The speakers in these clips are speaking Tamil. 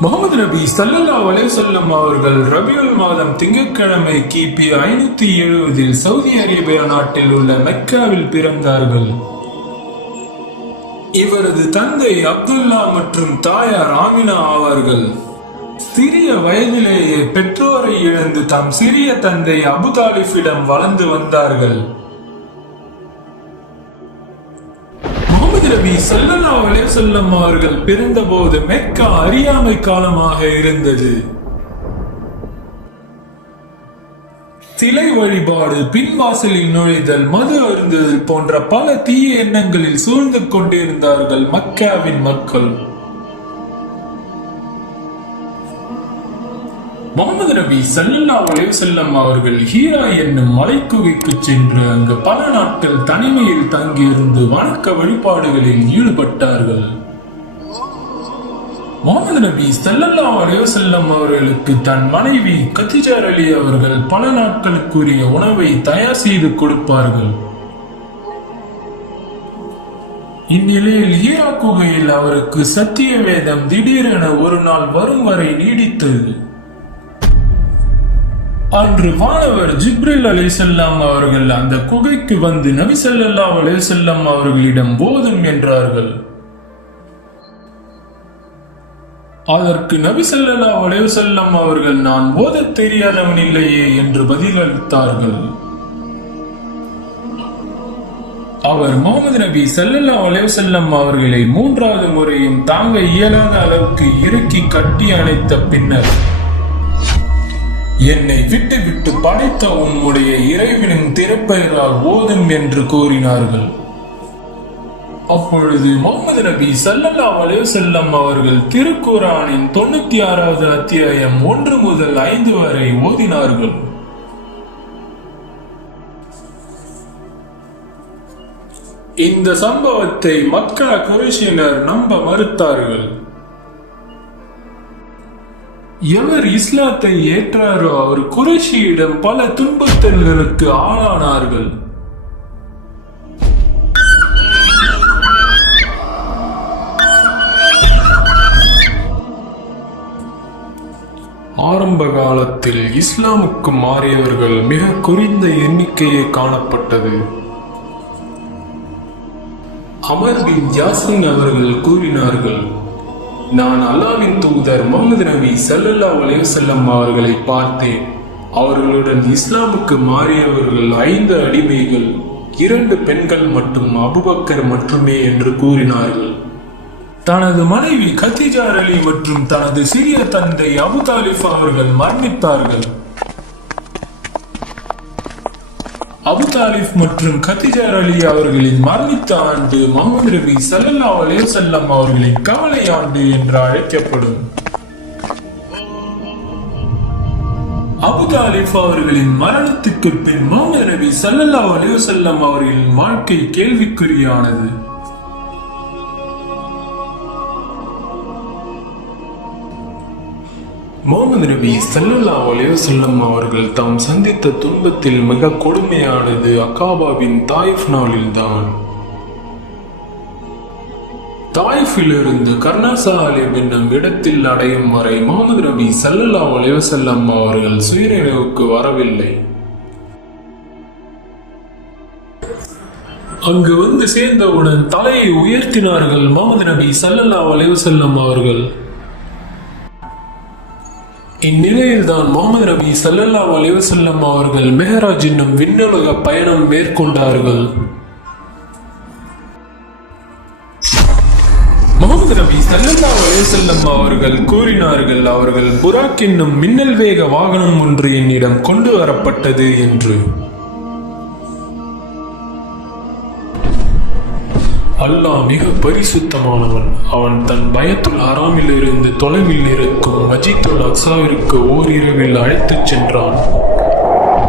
முகமது நபி சல்லல்லா அலைஹி அவர்கள் ரபியுல் மாதம் திங்கட்கிழமை கிபி ஐநூத்தி எழுபதில் சவுதி அரேபியா நாட்டில் உள்ள மெக்காவில் பிறந்தார்கள். இவரது தந்தை அப்துல்லா மற்றும் தாயார் ஆமினா ஆவார்கள். சிறிய வயதிலேயே பெற்றோரை இழந்து தம் சிறிய தந்தை அபுதாலிஃபிடம் வளர்ந்து வந்தார்கள். நபி சல்லல்லா அலைஹி அவர்கள் பிறந்தபோது மெக்கா அறியாமை காலமாக இருந்தது. சிலை வழிபாடு பின்வாசலில் நுழைதல் மது அருந்துதல் போன்ற பல தீய எண்ணங்களில் சூழ்ந்து கொண்டிருந்தார்கள் மக்காவின் மக்கள். முகமது நபி ஸல்லல்லாஹு அலைஹி அவர்கள் ஹீரா என்னும் மலைக்குகைக்கு சென்று அங்கு பல நாட்கள் தனிமையில் தங்கியிருந்து வணக்க வழிபாடுகளில் ஈடுபட்டார்கள். முகமது நபி ஸல்லல்லாஹு அலைஹி அவர்களுக்கு தன் மனைவி கத்திஜார் அலி அவர்கள் பல நாட்களுக்குரிய உணவை தயார் செய்து கொடுப்பார்கள். இந்நிலையில் ஹீரா குகையில் அவருக்கு சத்திய வேதம் திடீரென ஒரு நாள் வரும் வரை நீடித்தது. அன்று வானவர் ஜிப்ரில் அலைசல்லாம் அவர்கள் அந்த குகைக்கு வந்து நபி ஸல்லல்லாஹு அலே செல்லம் அவர்களிடம் போதும் என்றார்கள். அதற்கு நபி ஸல்லல்லாஹு அலே செல்லம் அவர்கள் நான் போத தெரியாதவன் இல்லையே என்று பதிலளித்தார்கள். அவர் முகமது நபி செல்லல்லா அலைஹி செல்லம் அவர்களை மூன்றாவது முறையும் தாங்க இயலாத அளவுக்கு இறுக்கி கட்டி அணைத்த பின்னர் என்னை விட்டு விட்டு படைத்த உன்னுடைய இறைவனின் திறப்பெயரால் ஓதும் என்று கூறினார்கள். அப்பொழுது முகமது நபி சல்லல்லா அலைஹி செல்லம் அவர்கள் திருக்குரானின் தொண்ணூத்தி ஆறாவது அத்தியாயம் ஒன்று முதல் ஐந்து வரை ஓதினார்கள். இந்த சம்பவத்தை மக்கள குறைஷினர் நம்ப மறுத்தார்கள். எவர் இஸ்லாத்தை ஏற்றாரோ அவர் குரேஷியிடம் பல துன்பத்தல்களுக்கு ஆளானார்கள். ஆரம்ப காலத்தில் இஸ்லாமுக்கு மாறியவர்கள் மிக குறைந்த எண்ணிக்கையே காணப்பட்டது. அமர் பின் ஜாசின் அவர்கள் கூறினார்கள் நான் அல்லாவின் தூதர் முகமது நபி சல்லல்லா அலைஹி அவர்களை பார்த்தேன். அவர்களுடன் இஸ்லாமுக்கு மாறியவர்கள் ஐந்து அடிமைகள் இரண்டு பெண்கள் மற்றும் அபுபக்கர் மட்டுமே என்று கூறினார்கள். தனது மனைவி கத்திஜார் அலி மற்றும் தனது சிறிய தந்தை அபு தாலிப் அவர்கள் மரணித்தார்கள். அபு தாலிப் மற்றும் கத்திஜர் அலி அவர்களின் மரணித்த ஆண்டு முகமது ரபி ஸல்லல்லாஹு அலே செல்லம் அவர்களின் கவலை ஆண்டு என்று அழைக்கப்படும். அபு தாலிப் அவர்களின் மரணத்துக்கு பின் முகமது நபி சல்லல்லா அலைஹி வஸல்லம் அவர்களின் வாழ்க்கை கேள்விக்குறியானது. முகமது நபி ஸல்லல்லாஹு அலைஹி செல்லம் அவர்கள் தாம் சந்தித்த துன்பத்தில் மிக கொடுமையானது அக்காபாவின் தாயிஃப் நாளில்தான். தாயிஃபிலிருந்து கர்ணாசாலிப் என்னும் இடத்தில் அடையும் வரை முகமது நபி செல்லல்லா அலைஹி செல்லம் அவர்கள் சுயநினைவுக்கு வரவில்லை. அங்கு வந்து சேர்ந்தவுடன் தலையை உயர்த்தினார்கள் முகமது நபி சல்லல்லா அலைஹி செல்லம் அவர்கள். இந்நிலையில்தான் முகமது நபி சல்லல்லா அலிவசல்லம் அவர்கள் மெஹராஜ் என்னும் விண்ணுலக பயணம் மேற்கொண்டார்கள். முகமது நபி சல்லல்லா அலிவசல்லம் அவர்கள் கூறினார்கள் அவர்கள் புராக் என்னும் மின்னல் வேக வாகனம் ஒன்று என்னிடம் கொண்டு வரப்பட்டது என்று. அல்லாஹ் மிக பரிசுத்தமானவன். அவன் தன் பயத்துள் ஹராமில் இருந்து தொலைவில் இருக்கும் மஜித்துல் அக்சாவிற்கு ஓரிரவில் அழைத்துச் சென்றான்.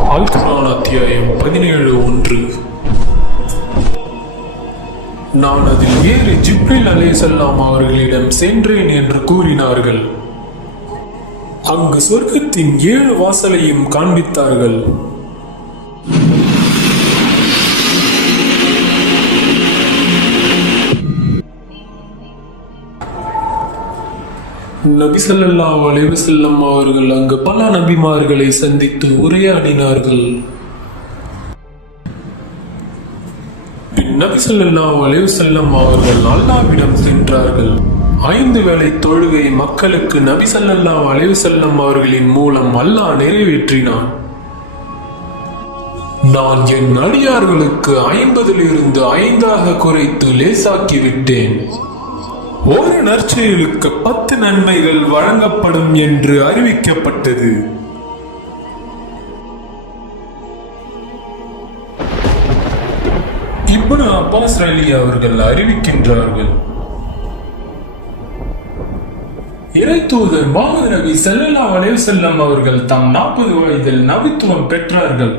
அல் அத்தியாயம் பதினேழு ஒன்று. நான் அதில் வேறு ஜிப்ரில் அலேசல்லாம் அவர்களிடம் சென்றேன் என்று கூறினார்கள். அங்கு சொர்க்கத்தின் ஏழு வாசலையும் காண்பித்தார்கள். நபி ஸல்லல்லாஹு அலைஹி அவர்கள் அங்கு பல நபிமார்களை சந்தித்து உரையாடினார்கள். பின் நபி ஸல்லல்லாஹு அவர்கள் அல்லாவிடம் சென்றார்கள். ஐந்து வேளை தொழுகை மக்களுக்கு நபி ஸல்லல்லாஹு அலைஹி அவர்களின் மூலம் அல்லாஹ் நிறைவேற்றினான். நான் என் அடியார்களுக்கு ஐம்பதிலிருந்து ஐந்தாக குறைத்து லேசாக்கி விட்டேன். ஒரு நற்செயலுக்கு பத்து நன்மைகள் வழங்கப்படும் என்று அறிவிக்கப்பட்டது. இப்னு அப்பாஸ் அலி அவர்கள் அறிவிக்கின்றார்கள் இறை தூதர் முகமது நபி செல்லல்லா அலைஹி செல்லம் அவர்கள் தாம் நாற்பது வயதில் நபித்துவம் பெற்றார்கள்.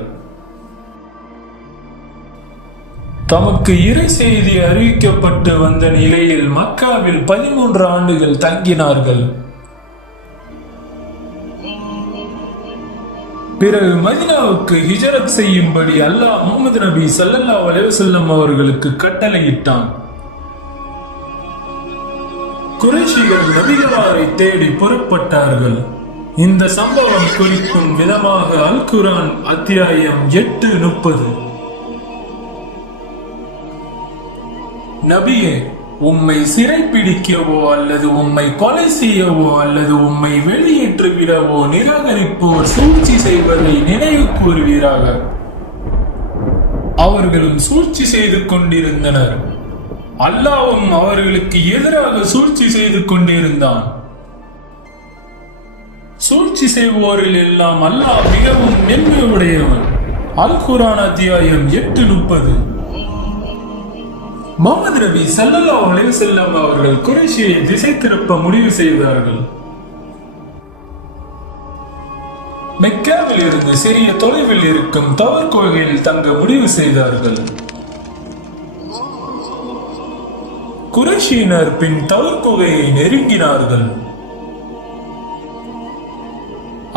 தமக்கு இறை செய்தி அறிவிக்கப்பட்டு வந்த நிலையில் மக்காவில் பதிமூன்று ஆண்டுகள் தங்கினார்கள். பிறகு மதினாவுக்கு ஹிஜரத் செய்யும்படி அல்லாஹ் முகமது நபி சல்லல்லா அலைஹி அவர்களுக்கு கட்டளையிட்டான். குறைஷிகள் நபிகளாரை தேடி புறப்பட்டார்கள். இந்த சம்பவம் குறிக்கும் விதமாக அல் குரான் அத்தியாயம் எட்டு முப்பது. நபியே உம்மை சிறைப்பிடிக்கவோ அல்லது உம்மை கொலை செய்யவோ அல்லது உம்மை வெளியேற்று விடவோ நிராகரிப்போர் சூழ்ச்சி செய்வதை நினைவு கூறுவீராக. அவர்களும் சூழ்ச்சி செய்து கொண்டிருந்தனர். அல்லாவும் அவர்களுக்கு எதிராக சூழ்ச்சி செய்து கொண்டிருந்தான். சூழ்ச்சி செய்வோரில் எல்லாம் அல்லாஹ் மிகவும் மென்மையுடையவன். அல் குரான் அத்தியாயம் எட்டு முப்பது. முகமது ரபி ஸல்லல்லாஹு அலைஹி வஸல்லம் அவர்கள் குறைஷியை திசை திருப்ப முடிவு செய்தார்கள். மெக்காவில் இருந்து சிறிய தொலைவில் இருக்கும் தவர் கோயிலில் தங்க முடிவு செய்தார்கள். குறைஷியினர் பின் தவர் குகையை நெருங்கினார்கள்.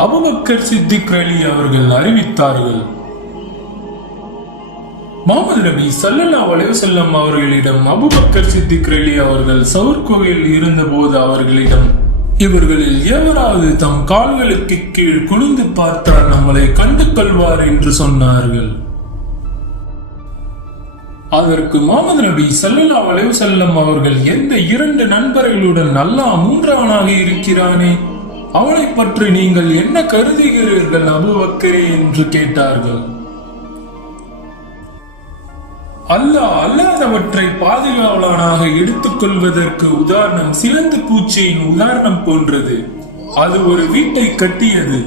அபுபக்கர் சித்திக் அலி அவர்கள் அறிவித்தார்கள். மாமது நபி சல்லல்லா அலைஹி அவர்களிடம் அபுபக்கர் சித்திக் ரெலி அவர்கள் சவுர் இருந்தபோது அவர்களிடம் இவர்களில் எவராவது தம் கால்களுக்கு கீழ் குனிந்து பார்த்தால் நம்மளை கண்டு கொள்வார் என்று சொன்னார்கள். அதற்கு மாமது நபி சல்லல்லா அலைஹி அவர்கள் எந்த இரண்டு நண்பர்களுடன் நல்லா மூன்றாவனாக இருக்கிறானே அவளை பற்றி நீங்கள் என்ன கருதுகிறீர்கள் அபுபக்கரே? என்று கேட்டார்கள். அல்லாஹ் அல்லாதவற்றை பாதுகாவலனாக எடுத்துக்கொள்வதற்கு உதாரணம் சிலந்து பூச்சியின் உதாரணம் போன்றது. அது ஒரு வீட்டை கட்டியது.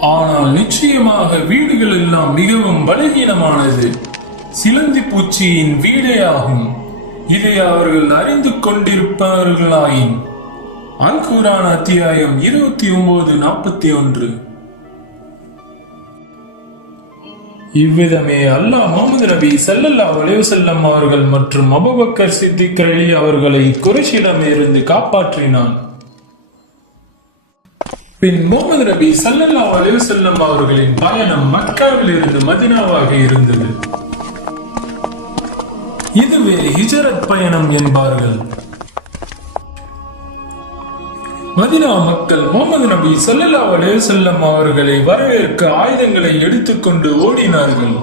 ஆனால் நிச்சயமாக வீடுகள் எல்லாம் மிகவும் பலகீனமானது. சிலந்தி பூச்சியின் வீடே ஆகும். இதை அவர்கள் அறிந்து கொண்டிருப்பார்களாயின். அல் அத்தியாயம் இருபத்தி ஒன்பது நாற்பத்தி ஒன்று. இவ்விதமே அல்லாஹ் முகமது நபி ஸல்லல்லாஹு அலைஹி வஸல்லம் அவர்கள் மற்றும் அபுபக்கர் சித்திக் அலி அவர்களை குறைஷிடமிருந்து காப்பாற்றினான். பின் முகமது நபி சல்லல்லா அலைஹி வஸல்லம் அவர்களின் பயணம் மக்காவில் இருந்து மதினாவாக இருந்தது. இதுவே ஹிஜரத் பயணம் என்பார்கள். மதினா மக்கள் முகமது நபி சல்லல்லா அலே செல்லம் அவர்களை வரவேற்க ஆயுதங்களை எடுத்துக்கொண்டு ஓடினார்கள்.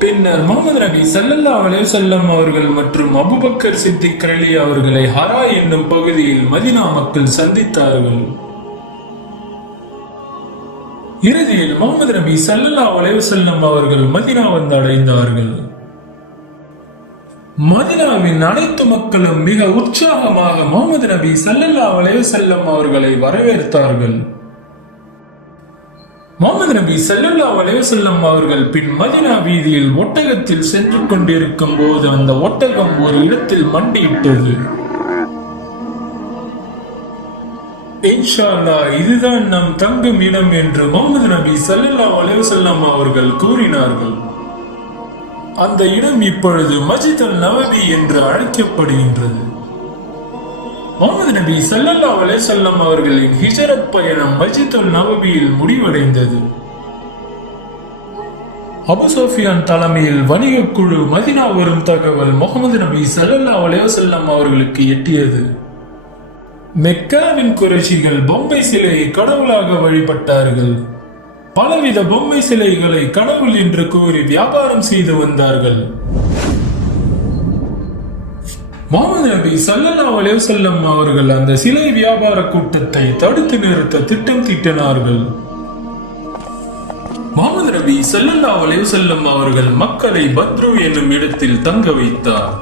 பின்னர் முகமது நபி சல்லல்லா அலே செல்லம் அவர்கள் மற்றும் அபுபக்கர் சித்திக் அலி அவர்களை ஹரா என்னும் பகுதியில் மதினா மக்கள் சந்தித்தார்கள். இறுதியில் முகமது நபி சல்லல்லா அலே செல்லம் அவர்கள் மதினா வந்து அடைந்தார்கள் மதினாவின் அனைத்து மக்களும் மிக உற்சாகமாக முகமது நபி சல்லல்லா அலைஹி செல்லம் அவர்களை வரவேற்றார்கள். முகமது நபி ஸல்லல்லாஹு அலைஹி செல்லம் அவர்கள் பின் மதினா வீதியில் ஒட்டகத்தில் சென்று கொண்டிருக்கும் போது அந்த ஒட்டகம் ஒரு இடத்தில் மண்டியிட்டது. இதுதான் நம் தங்கும் இடம் என்று முகமது நபி சல்லுல்லா அலைஹி செல்லம் அவர்கள் கூறினார்கள். அந்த இடம் இப்பொழுது மஜித் அல் நவபி என்று அழைக்கப்படுகின்றது. முகமது நபி சல்லல்லா அலேசல்லம் அவர்களின் ஹிஜரத் பயணம் மஜித் அல் நவபியில் முடிவடைந்தது. அபு சோஃபியான் தலைமையில் வணிகக் குழு மதினா வரும் தகவல் முகமது நபி சல்லல்லா அலேசல்லம் அவர்களுக்கு எட்டியது. மெக்காவின் குறைஷிகள் பொம்மை சிலையை கடவுளாக வழிபட்டார்கள். பலவித பொம்மை சிலைகளை கடவுள் என்று கூறி வியாபாரம் செய்து வந்தார்கள். முகமது நபி சல்லல்லா அலைஹி அவர்கள் அந்த சிலை வியாபார கூட்டத்தை தடுத்து நிறுத்த திட்டம் தீட்டினார்கள். முகமது நபி சல்லல்லா அலைஹி அவர்கள் மக்களை பத்ரு என்னும் இடத்தில் தங்க வைத்தார்.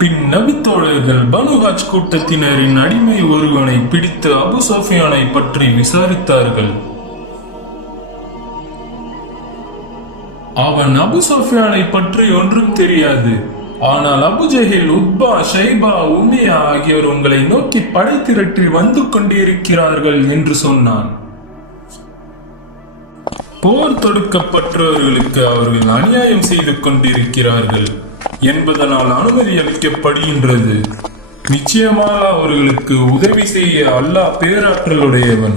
பின் நபித்தோழர்கள் பனுஹாஜ் கூட்டத்தினரின் அடிமை ஒருவனை பிடித்து அபு சோஃபியானை பற்றி விசாரித்தார்கள். அவன் அபு சோஃபியானை பற்றி ஒன்றும் தெரியாது. ஆனால் அபு ஜஹில் உத்பா ஷைபா உமியா ஆகியோர் உங்களை நோக்கி படை திரட்டி வந்து கொண்டிருக்கிறார்கள் என்று சொன்னான். போர் தொடுக்கப்பட்டவர்களுக்கு அவர்கள் அநியாயம் செய்து கொண்டிருக்கிறார்கள். என்பதனால் அனுமதி அளிக்கப்படுகின்றது நிச்சயமாக அவர்களுக்கு உதவி செய்ய அல்லாஹ் பேராற்றலுடையவன்.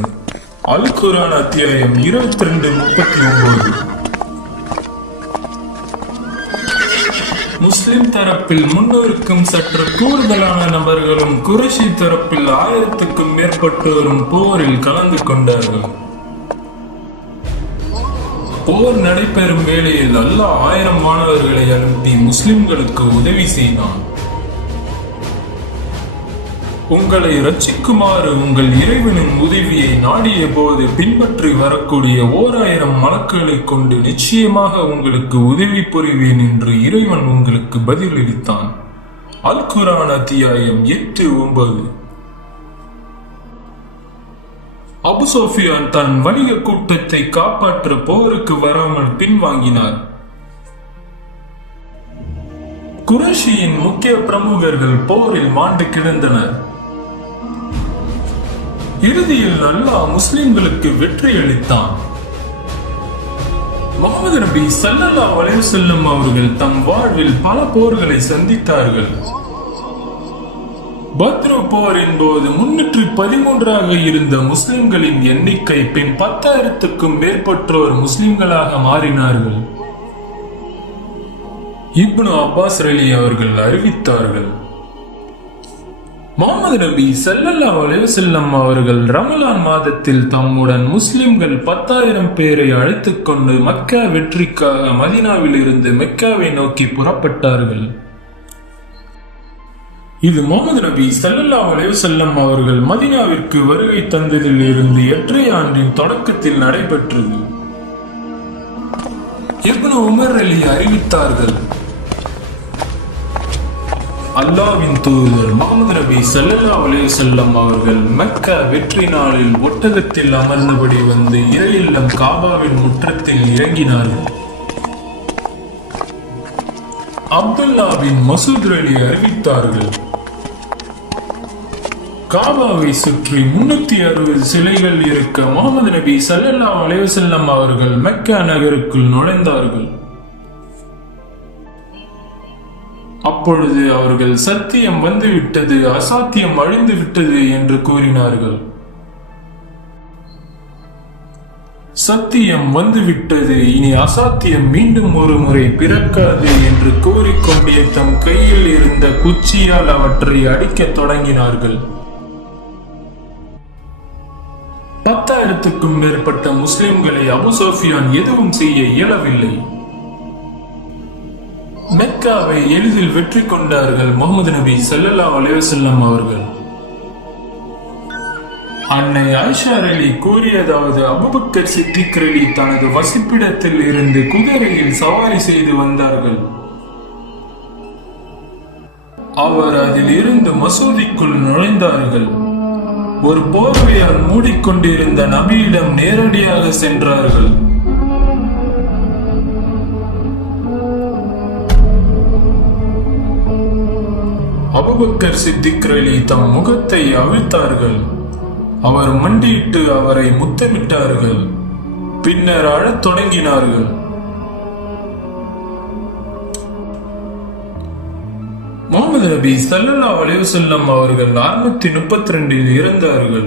அல் குரான் அத்தியாயம் இருபத்தி ரெண்டு முப்பத்தி ஒன்பது முஸ்லிம் தரப்பில் முன்னோருக்கும் சற்று கூடுதலான நபர்களும் குறைஷி தரப்பில் ஆயிரத்துக்கும் மேற்பட்டோரும் போரில் கலந்து கொண்டார்கள். போர் நடைபெறும் வேளையில் அல்லாஹ் ஆயிரம் மாணவர்களை அனுப்பி முஸ்லிம்களுக்கு உதவி செய்தான். உங்களை ரட்சிக்குமாறு உங்கள் இறைவனின் உதவியை நாடிய போது பின்பற்றி வரக்கூடிய ஓர் ஆயிரம் மலக்களை கொண்டு நிச்சயமாக உங்களுக்கு உதவி புரிவேன் என்று இறைவன் உங்களுக்கு பதிலளித்தான். அல் குரான் அத்தியாயம் எட்டு ஒன்பது. அபு சோஃபியான் தன் வணிக கூட்டத்தை காப்பாற்ற போருக்கு வராமல் பின்வாங்கினார். குரேஷியின் முக்கிய பிரமுகர்கள் போரில் மாண்டு கிடந்தனர். இறுதியில் அல்லாஹ் முஸ்லிம்களுக்கு வெற்றி அளித்தான். முகமது நபி சல்லல்லா வளைவு செல்லும் அவர்கள் தம் வாழ்வில் பல போர்களை சந்தித்தார்கள். பத்ரு போரின் போது முன்னூற்றி பதிமூன்றாக இருந்த முஸ்லிம்களின் எண்ணிக்கை பின் பத்தாயிரத்துக்கும் மேற்பட்டோர் முஸ்லிம்களாக மாறினார்கள். இப்னு அப்பாஸ் அலி அவர்கள் அறிவித்தார்கள். முகமது நபி செல்லல்லா அலைஹி அவர்கள் ரமலான் மாதத்தில் தம்முடன் முஸ்லிம்கள் பத்தாயிரம் பேரை அழைத்துக்கொண்டு மக்கா வெற்றிக்காக மதீனாவில் இருந்து மெக்காவை நோக்கி புறப்பட்டார்கள். இது முகமது நபி ஸல்லல்லாஹு அலைஹி அவர்கள் மதினாவிற்கு வருகை தந்ததில் இருந்து எட்டரை ஆண்டின் தொடக்கத்தில் நடைபெற்றது. இப்னு உமர் அலி அறிவித்தார்கள். அல்லாவின் தூதர் முகமது நபி சல்லல்லா அலைஹி செல்லம் அவர்கள் மக்க வெற்றி நாளில் ஒட்டகத்தில் அமர்ந்தபடி வந்து இரையில்லம் காபாவின் முற்றத்தில் இறங்கினார்கள். அப்துல்லா பின் மசூத் அலி அறிவித்தார்கள். காபாவை சுற்றி முன்னூத்தி அறுபது சிலைகள் இருக்க முகமது நபி ஸல்லல்லாஹு அலைவசல்லம் அவர்கள் மெக்கா நகருக்குள் நுழைந்தார்கள். அப்பொழுது அவர்கள் சத்தியம் வந்துவிட்டது அசாத்தியம் அழிந்து விட்டது என்று கூறினார்கள். சத்தியம் வந்துவிட்டது இனி அசாத்தியம் மீண்டும் ஒரு முறை பிறக்காது என்று கூறிக்கொண்டே தம் கையில் இருந்த குச்சியால் அவற்றை அடிக்கத் தொடங்கினார்கள். பத்தாயிரத்துக்கும் மேற்பட்ட முஸ்லிம்களை அபு சோஃபியான் எதுவும் செய்ய இயலவில்லை. மெக்காவை எளிதில் வெற்றி கொண்டார்கள் முகமது நபி செல்லல்லா அலைஹி அவர்கள். அன்னை ஆயிஷா அலி கூறியதாவது அபுபக்கர் சித்திக் அலி தனது வசிப்பிடத்தில் இருந்து குதிரையில் சவாரி செய்து வந்தார்கள். அவர் அதில் இருந்து மசூதிக்குள் நுழைந்தார்கள். ஒரு போர்வையால் மூடிக்கொண்டிருந்த நபியிடம் நேரடியாக சென்றார்கள். அபுபக்கர் சித்திக்ரலி தம் முகத்தை அவிழ்த்தார்கள். அவர் மண்டியிட்டு அவரை முத்தமிட்டார்கள். பின்னர் அழத் தொடங்கினார்கள். முகமது நபி ஸல்லல்லாஹு அலிவசல்லம் அவர்கள் அறுநூத்தி முப்பத்தி ரெண்டில் இறந்தார்கள்.